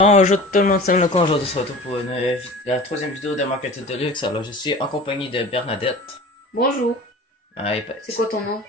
Bonjour tout le monde, c'est le aujourd'hui se retrouve pour la troisième vidéo de Market Deluxe. Alors je suis en compagnie de Bernadette. Bonjour, Ouais, c'est quoi ton nom?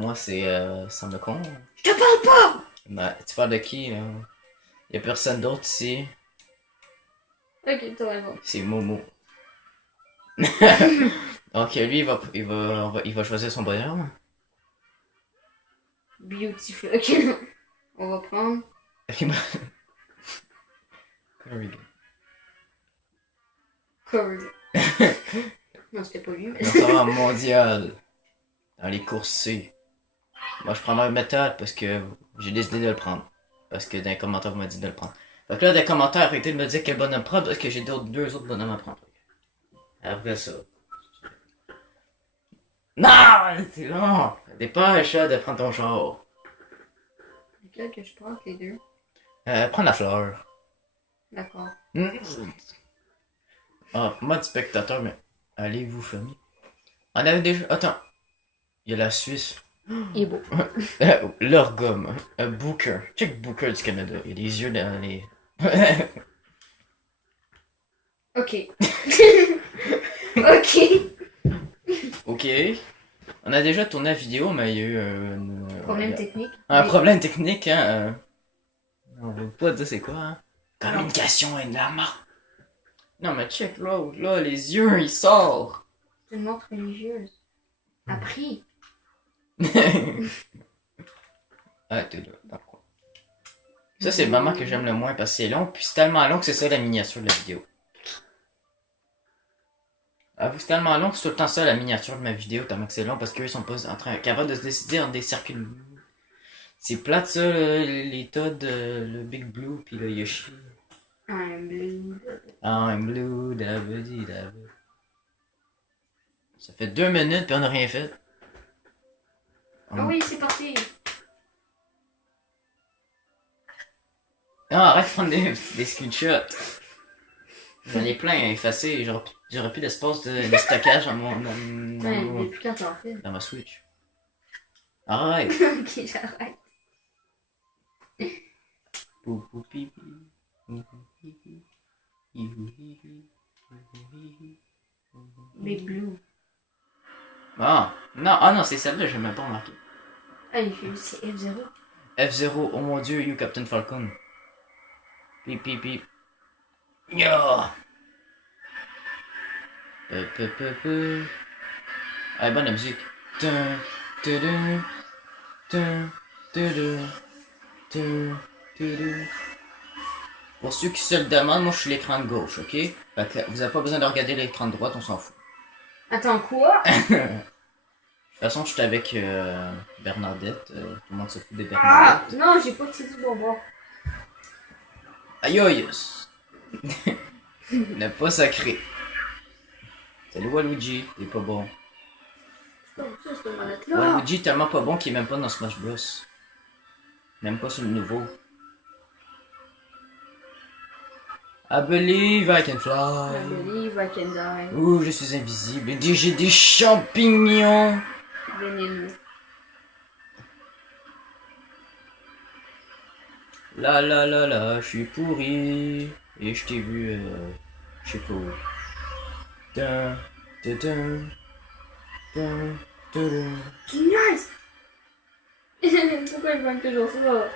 moi c'est Sam le con. Je te parle pas! Tu parles de qui là? Y a personne d'autre ici. Ok, t'as raison. C'est Momo. Donc lui il va choisir son bonheur. Beautiful. Ok, non. On va prendre. Covered. Non, c'était pas lui, mais. On va mondial dans les courses C. Moi je prends métal parce que j'ai décidé de le prendre. Parce que dans les commentaires vous m'avez dit de le prendre. Donc là dans les commentaires arrêtez de me dire quel bonhomme prendre parce que j'ai deux autres bonhommes à prendre. Après ça. Non! C'est long! Dépêche de prendre ton char. Lequel que je prends, les deux? Prends la fleur. D'accord. Ah, mode spectateur, mais allez vous famille. On avait déjà. Attends. Il y a la Suisse. Il est beau. Leur gomme. Booker. Check Booker du Canada. Il y a des yeux dans les. Ok. Ok. Ok. On a déjà tourné la vidéo, mais il y a eu Problème technique. un problème technique, hein. On veut pas dire c'est quoi, hein. Communication est de la marque. Non, mais check là, les yeux, ils sortent. C'est une montre religieuse. Appris. Ah, t'es là, dans le coin. Ça, c'est le moment que j'aime le moins parce que c'est long, puis c'est tellement long que c'est ça la miniature de la vidéo. Avoue, c'est tellement long que c'est tout le temps ça la miniature de ma vidéo, tellement que c'est long parce qu'eux ils sont pas en train capables de se décider entre des circuits. C'est plate ça, les Todd, le Big Blue, puis le Yoshi. I'm blue. I'm blue, dabadi dabadi. Ça fait 2 minutes puis on a rien fait. Ah oui, c'est parti. Non, arrête de prendre des screenshots. J'en ai plein à effacer, j'aurais plus d'espace de stockage dans Ouais, mais putain, t'en fais. dans ma Switch. Arrête! Ok, j'arrête. Pou, pou, pipi. Pou, pou, pipi. Ihu, hihi. Hihi. Big blue. Ah, non, c'est celle-là, je l'ai même pas remarqué. Ah, il fait c'est F0. F0, oh mon dieu, you Captain Falcon. Pip, pip, pip. Yo! Ah, bonne la musique. Dun, dun, dun, dun, dun, dun, dun, dun, dun. Pour ceux qui se le demandent, moi je suis l'écran de gauche, ok? Fait que vous avez pas besoin de regarder l'écran de droite, on s'en fout. Attends, quoi? De toute façon, je suis avec Bernadette. Tout le monde se fout de Ah! Bernadette. Non, j'ai pas tiré du bonbon. Aïe aïe! N'est pas sacré. Salut Waluigi, il est pas bon. C'est comme ça, cette manette-là. Waluigi est tellement pas bon qu'il est même pas dans Smash Bros. Même pas sur le nouveau. I believe I can I fly. believe I can die. Ouh, je suis invisible. Et j'ai des champignons. Venez-nous. La, je suis pourri. Et je t'ai vu, je sais pas où. Dun, dun, dun, dun, dun, dun. Nice! Pourquoi je manque toujours ça?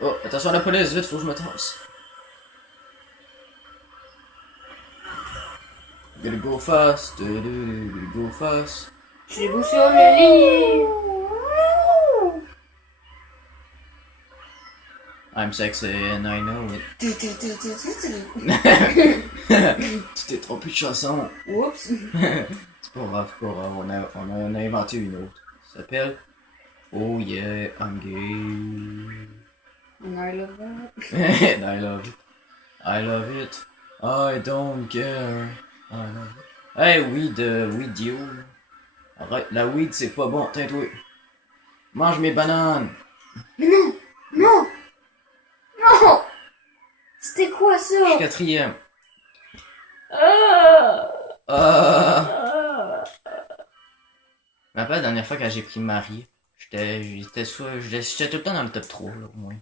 Oh, attention à la police, vite, faut que je me tasse. Gotta go fast, gotta go fast. Je l'ai bouché sur le lit! I'm sexy and I know it. Tu t'es trompé de chanson. Oups! C'est pas grave, on a inventé une autre. Ça s'appelle Oh yeah, I'm gay. And I love that. And I love it. I love it. I don't care. I love it. Hey, weed yo. Arrête, la weed c'est pas bon, tais-toi. Mange mes bananes. Mais non! Non! Non! C'était quoi Je suis ça? quatrième. Ah! Ah. Je me rappelle la dernière fois quand j'ai pris Marie, j'étais tout le temps dans le top 3 là, au moins.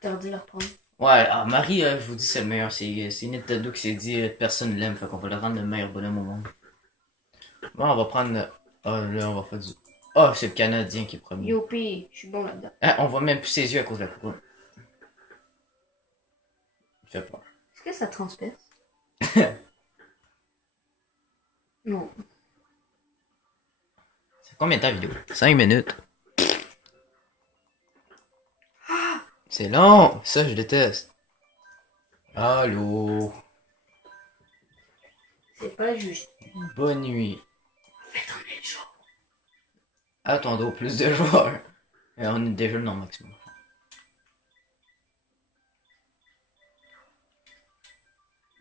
T'aurais dû la reprendre. Ouais, ah, Marie, je vous dis, c'est le meilleur. C'est Nintendo qui s'est dit personne l'aime, fait qu'on va le rendre le meilleur bonhomme au monde. Bon, on va prendre. Ah, là, on va faire du. Ah, c'est le Canadien qui est premier. Youpi, je suis bon là-dedans. Ah, on voit même plus ses yeux à cause de la couronne. Il fait peur. Est-ce que ça transperce? Non. C'est combien de temps la vidéo? 5 minutes. C'est long! Ça, je déteste. Allô? C'est pas juste. Bonne nuit. Faites en une jour. Attendons plus de joueurs. Et on est déjà dans le maximum.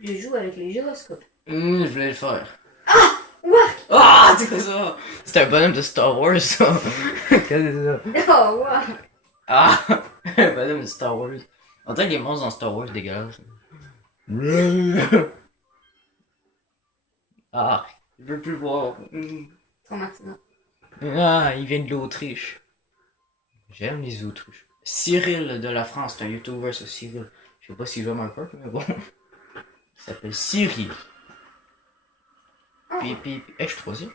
Je joue avec les gyroscopes. Je voulais le faire. What? Ah, c'est quoi ça? C'est un bonhomme de Star Wars, ça. Qu'est-ce que c'est ça? Oh, wow. Ah! Un bonhomme de Star Wars. On dirait que les monstres dans Star Wars dégueulasses. Ah, je veux plus le voir. Traumatisant. Ah, il vient de l'Autriche. J'aime les Autruches. Cyril de la France, c'est un YouTuber, ça, Cyril. Je sais pas s'il joue à Minecraft, mais bon. Il s'appelle Cyril. Puis, je suis troisième.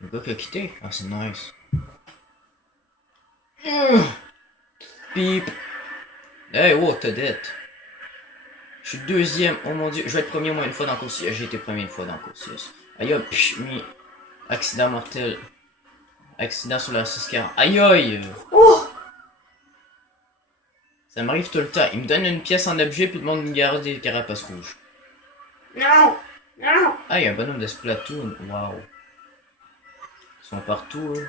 Le gars qui a quitté. Ah, c'est nice. Pip. Hey, oh, t'as dette. Je suis deuxième. Oh mon dieu, je vais être premier au moins une fois dans le course. J'ai été premier une fois dans le course. Aïe, aïe, accident mortel. Accident sur la 640. Aïe, aïe. Oh! Ça m'arrive tout le temps. Il me donne une pièce en objet puis demande une garde des carapaces rouges. Non! Non! Ah, il y a un bonhomme de Splatoon. Waouh. Ils sont partout, eux.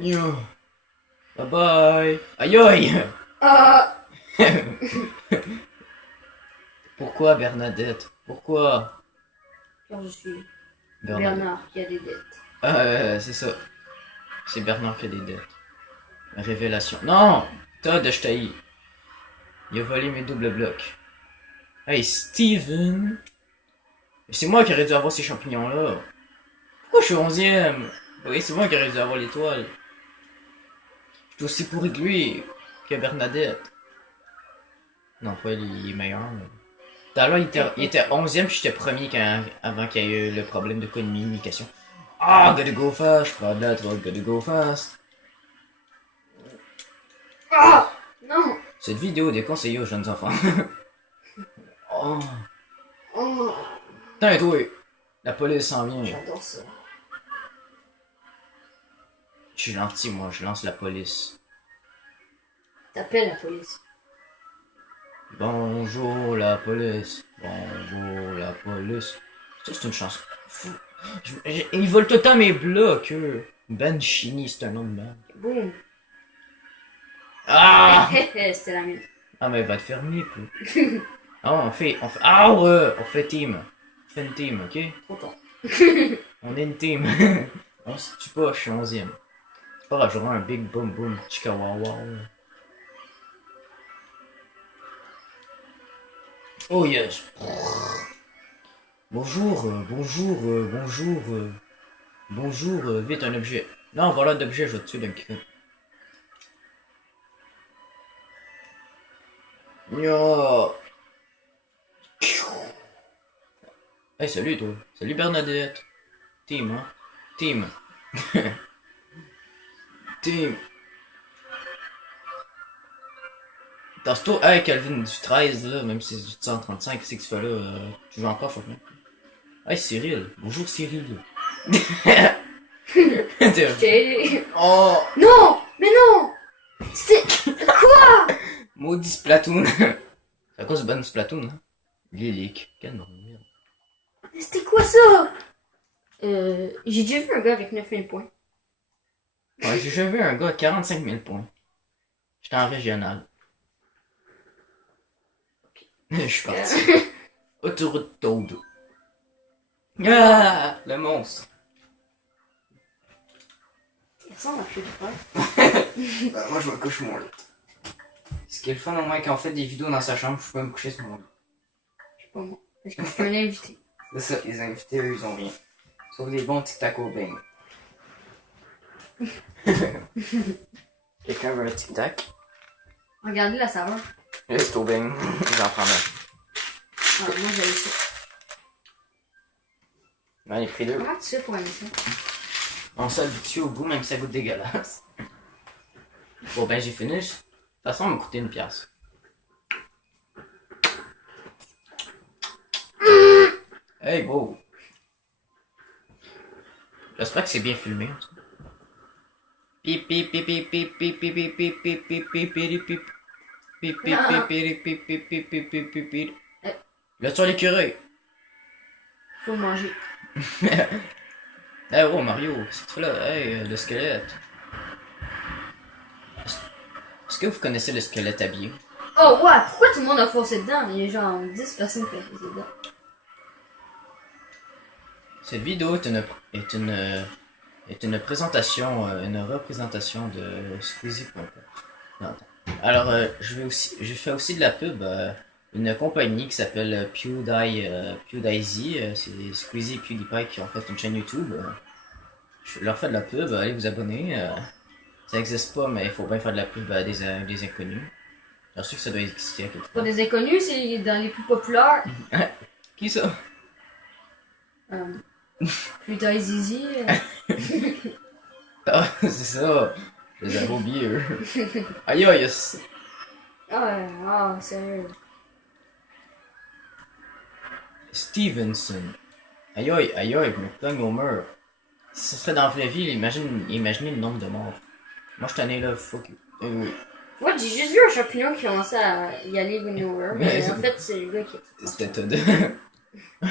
Yo. Bye bye. Aïe, aïe. Ah! Pourquoi Bernadette? Pourquoi? Car je suis Bernadette. Bernard qui a des dettes. C'est ça. C'est Bernard qui a des dettes. Révélation. Non! Todd, je t'haïs. Il a volé mes doubles blocs. Hey, Steven! C'est moi qui aurais dû avoir ces champignons-là. Pourquoi je suis 11ème? Oui, c'est moi qui aurais dû avoir l'étoile. Je suis aussi pourri que lui, que Bernadette. Non, pas il est meilleur. Mais... Tout à l'heure, il était 11ème puis j'étais premier avant qu'il y ait eu le problème de communication. Ah, gotta go fast, je prends de la drogue, gotta go fast. Ah! Non! Cette vidéo est déconseillée aux jeunes enfants. Oh. Oh! Putain, toi, la police s'en vient. J'adore ça. Je suis gentil, moi, je lance la police. T'appelles la police. Bonjour la police. Bonjour la police. Ça, c'est une chanson. Ils volent tout le temps mes blocs, eux. Ben Chini, c'est un nom de merde. Boum! Ah! C'était la mienne. Ah, mais va te fermer, peu. Ah, on fait. Ah, ouais! On fait team. On fait une team, ok? Trop tard. On est une team. On se tue pas, je suis 11ème. C'est pas grave, j'aurai un big boom boom chikawawa. Oh yes. Bonjour, bonjour, vite un objet. Non, voilà d'objet, je vais te tuer d'un kick. Yo. Hey, salut toi. Salut Bernadette. Team, hein. Team. Team. Tasse-toi, hey Calvin du 13 là, même si c'est du 135, c'est que tu fais là, tu joues encore, faut bien. Hey Cyril, bonjour Cyril. Oh! Non! Mais non! C'était... Quoi? Maudit Splatoon. C'est à cause de bonne Splatoon, hein. Lilique, quelle merde. Mais c'était quoi ça? J'ai déjà vu un gars avec 9000 points. Ouais, j'ai déjà vu un gars à 45 000 points. J'étais en régional. Je suis parti. Autoroute Toad. Ah! Le monstre. Il ressemble à PewDiePie. Moi, je me couche mon lit. Ce qui est le fun, au moins, quand on fait des vidéos dans sa chambre, je peux me coucher sur mon lit. Je sais pas moi. Parce que je suis un invité. C'est ça, les invités, eux, ils ont rien. Sauf des bons tic-tac au bang. Quelqu'un veut un tic-tac? Regardez la saveur. C'est au beigne. J'en prends un. Ah, moi, j'aime ça. J'en ai pris 2. Comment tu fais pour aimer ça? On s'habitue au goût, même si ça goûte dégueulasse. Bon, ben, j'ai fini. De toute façon, ça m'a coûté 1$. Hey, wow! J'espère que c'est bien filmé. Pip pip pip pip pip pip pip pip pip pip pip pip pip pip. Pip pip pip pip pip pip pip pip pip pip pip. Là, tu as l'écureuil. Faut le manger. Hey, oh, Mario, qu'est-ce que tu fais là? Hey, le squelette. Est-ce que vous connaissez le squelette habillé? Oh, ouais, pourquoi tout le monde a forcé dedans? Il y a genre 10 personnes qui ont forcé dedans. Cette vidéo est une présentation, une représentation de Squeezie.com. Non, attends. Alors, je fais aussi de la pub à une compagnie qui s'appelle PewDieZ. C'est Squeezie et PewDiePie qui ont fait une chaîne YouTube. Je leur fais de la pub, allez vous abonner. Ça existe pas, mais il faut bien faire de la pub à des inconnus. J'en suis que ça doit exister à quelque Pas part. des inconnus, c'est dans les plus populaires. Qui ça? Putain, Zizi. Ah, c'est ça. Je les avais oubliés, eux. Aïe aïe, yes. Ah, sérieux. Stevenson. Aïe aïe, aïe aïe, je me cogne au mur. Si ça serait dans la vraie vie, imaginez le nombre de morts. Moi, je t'en ai là, fuck you. Oui. Ouais, j'ai juste vu un champignon qui commençait à y aller with nowhere, mais en fait, c'est le gars qui était. C'était Todd.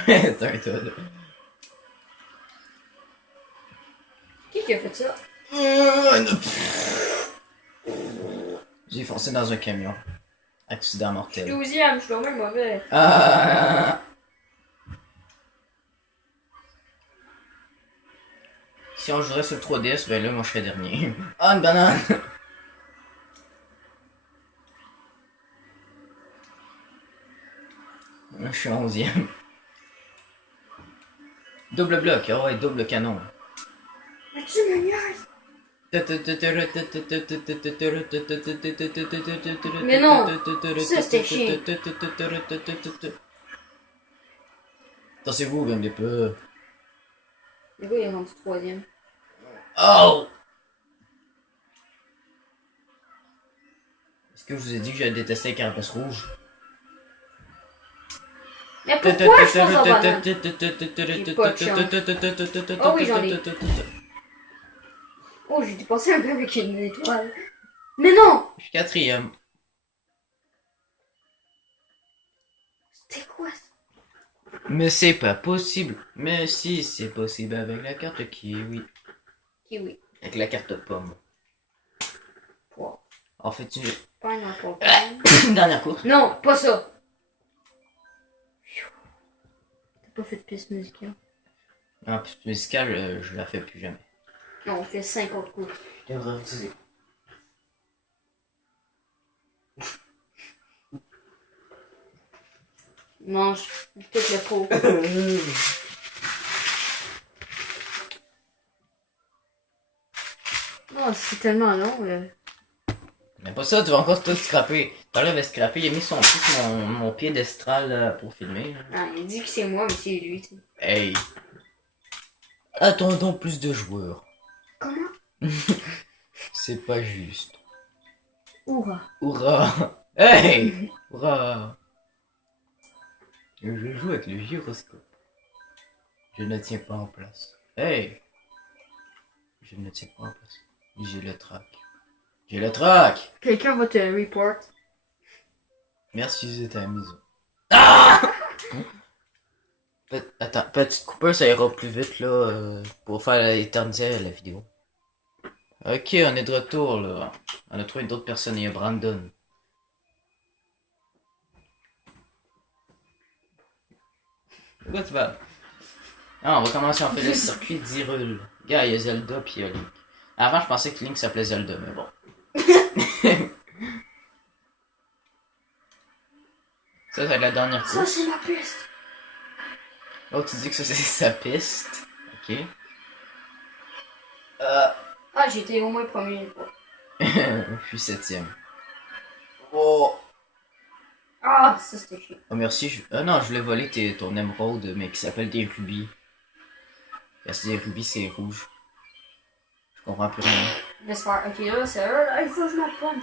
C'est un Todd. Qui a fait ça? J'ai foncé dans un camion. Accident Je suis mortel. 12e, je suis vraiment mauvais. Ah! Si on jouerait sur le 3DS, ben là, moi je serais dernier. Ah, une banane! Là, je suis 11e. Double bloc, ah ouais, double canon. Mais tu me niaises! Mais non! Ça, c'était chiant. Dansez-vous, même des peu. Le gars, il est rendu 3e. Oh! Est-ce que je vous ai dit que je détestais les carapaces rouges? Mais pourquoi je pense en banane? J'ai pas de chance. Oh oui, j'en ai. Oh, j'ai dépassé un peu avec une étoile. Mais non! Je suis 4e. C'était quoi ça? Mais c'est pas possible. Mais si, c'est possible avec la carte kiwi. Kiwi. Avec la carte pomme. Wow. En fait, tu... Pas n'importe Une dernière course. Non, pas ça! T'as pas fait de piste musicale? Ah, piste musicale, je la fais plus jamais. Non, on fait 50 coups. Je devrais refuser. Mange toute le pot. Oh, c'est tellement long. Mais pas ça, tu vas encore tout scraper. T'enlèves le scraper, il a mis son pied sur mon piédestal pour filmer. Ah, il dit que c'est moi, mais c'est lui. T'sais. Hey! Attendons plus de joueurs. Comment? C'est pas juste. Oura. Hurrah! Hey! Hurrah! Je joue avec le gyroscope. Je ne tiens pas en place. Hey! Je ne tiens pas en place. J'ai le trac. J'ai le trac! Quelqu'un va te report. Merci, c'était amusant. Ah! Attends, petite coupeur, ça ira plus vite là pour faire éterniser la vidéo. Ok, on est de retour là. On a trouvé d'autres personnes, il y a Brandon. Pourquoi tu vas? Ah, on va commencer, on fait le circuit d'Hyrule. Gars, il y a Zelda puis il y a Link. Avant, je pensais que Link s'appelait Zelda, mais bon. Ça, c'est la dernière Ça, course. c'est ma piste. Oh, tu dis que ça, c'est sa piste. Ok. Ah, j'ai été au moins premier une fois. Je suis 7e. Oh! Ah, ça c'était chiant. Oh merci, ah non, je voulais voler ton émeraude, mais qui s'appelle des rubis. Parce que des rubis, c'est rouge. Je comprends plus rien. Laisse faire. Ok, là, c'est là, il faut que je m'en prenne.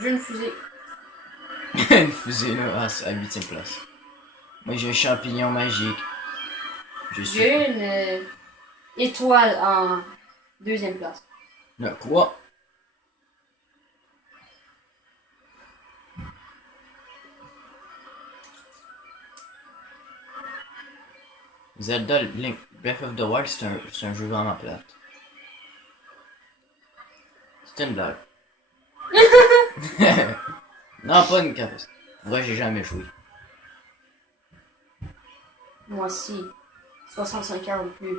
J'ai une fusée. Une fusée là, à 8ème place. Moi j'ai un champignon magique. Je suis. J'ai une étoile en 2e place. Le quoi? Zelda Link Breath of the Wild, c'est un jeu vraiment plate. C'était une blague. Non, pas une capace. Moi, j'ai jamais joué. Moi aussi. 65 heures ou plus.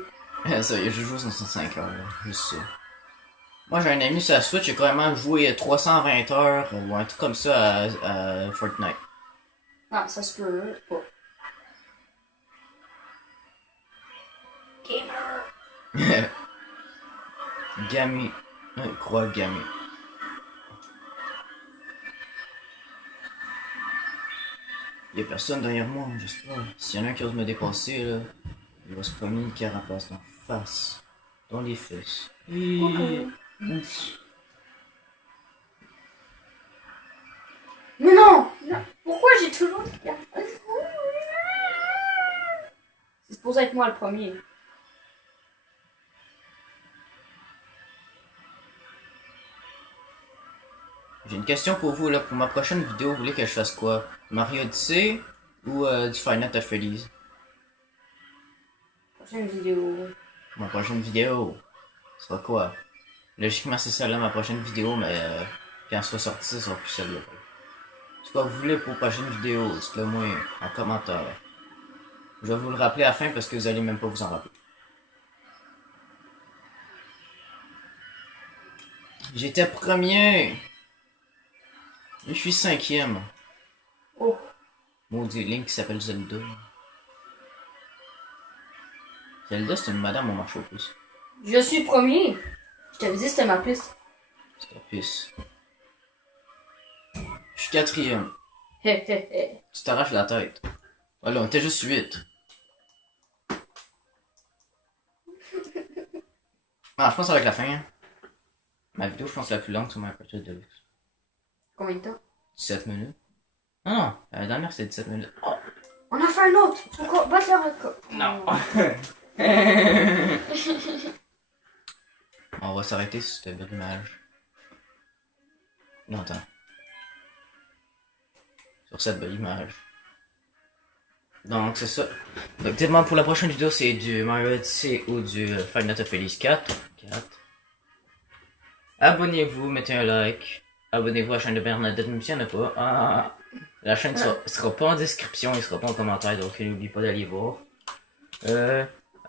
Ça, je joue 65 heures, là. Juste ça. Moi, j'ai un ami sur la Switch, j'ai quand même joué 320 heures ou un truc comme ça à Fortnite. Ah, ça se peut pas. Gamer! Gami. Croix Gami. Y'a personne derrière moi, j'espère. S'il y en a un qui ose me dépasser, là, il va se prendre une carapace dans la face. Dans les fesses. Et... Mais non! Pourquoi j'ai toujours... C'est supposé être moi le premier. J'ai une question pour vous, là. Pour ma prochaine vidéo, vous voulez que je fasse quoi? Mario Odyssey ou du Five Nights at Freddy's? Prochaine vidéo. Ma prochaine vidéo, ce sera quoi? Logiquement, c'est ça là ma prochaine vidéo, mais quand elle sera sortie, ça sera plus celle-là. Ce que vous voulez pour la prochaine vidéo, dites-le moi en commentaire. Je vais vous le rappeler à la fin parce que vous allez même pas vous en rappeler. J'étais premier! Je suis 5ème. Oh. Maudit Link qui s'appelle Zelda. Zelda, c'est une madame au marché aux puces. Je suis premier. Je t'avais dit c'était ma piste. C'est la puce. Je suis 4ème. Hé hé hé. Tu t'arraches la tête. Voilà, on était juste 8. Ah, je pense avec la fin. Hein. Ma vidéo, je pense, la plus longue sur Minecraft Deluxe. Combien de temps? 17 minutes. Ah non, la dernière c'était 17 minutes. Oh. On a fait un autre. Encore, battre le record. Non. On va s'arrêter sur cette belle image. Non, attends. Sur cette belle image. Donc, c'est ça. Donc, dites-moi pour la prochaine vidéo, c'est du Mario Odyssey ou du Five Nights at Freddy's 4. Abonnez-vous, mettez un like. Abonnez-vous à la chaîne de Bernadette, même s'il n'y en a pas. La chaîne sera pas en description, il sera pas en commentaire, donc n'oubliez pas d'aller voir.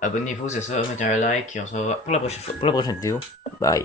Abonnez-vous, c'est ça, mettez un like, et on se revoit pour la prochaine vidéo. Bye.